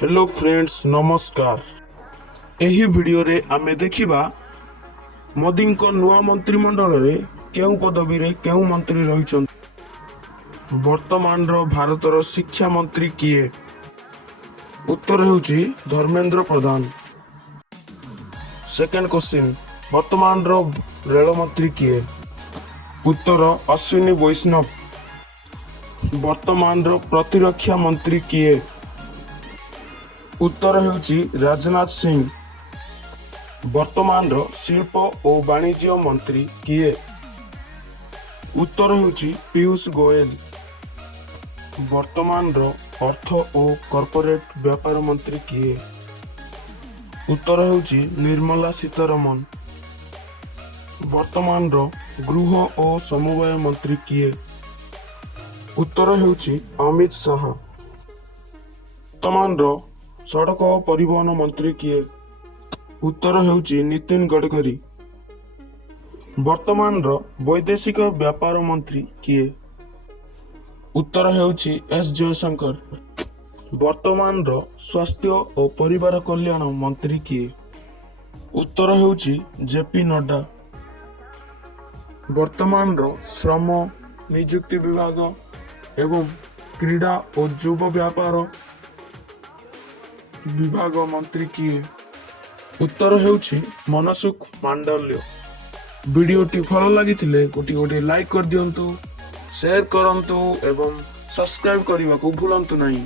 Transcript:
Hello friends नमस्कार। एही video रे आमे देखिबा मोदी को नुआ मंत्रिमंडल रे केउ पदवी रे केउ मंत्री रहिछन। वर्तमान रो भारत रो शिक्षा मंत्री किए? उत्तर हेउची धर्मेंद्र प्रधान। सेकंड क्वेश्चन, वर्तमान रो रेल मंत्री किए? उत्तर अश्विनी वैष्णव। वर्तमान रो प्रतिरक्षा मंत्री किए? उत्तर हेउची राजनाथ सिंह। वर्तमान रो शिल्प और वाणिज्य मंत्री किए? उत्तर हेउची पीयूष गोयल। वर्तमान रो अर्थ और कॉर्पोरेट व्यापार मंत्री किए? उत्तर हेउची निर्मला सीतारमण। वर्तमान रो गृह और समवाय मंत्री किए? उत्तर हेउची अमित शाह। वर्तमान रो सड़क और परिवहन मंत्री किए? उत्तर हेउची नितिन गडकरी। वर्तमान रो वैदेशिक व्यापार मंत्री किए? उत्तर हेउची एस जयशंकर। वर्तमान रो स्वास्थ्य और परिवार कल्याण मंत्री किए? उत्तर हेउची जेपी नड्डा। वर्तमान रो श्रम नियुक्ति विभाग एवं क्रीड़ा और युव व्यापार विभाग मंत्री किए? उत्तर हेउची मनसुख मांडल्य। वीडियोटी भल लागिथिले गोटे लाइक कर दियंतु, शेयर करंतु एवं सब्सक्राइब करने को भूलंतु नहीं।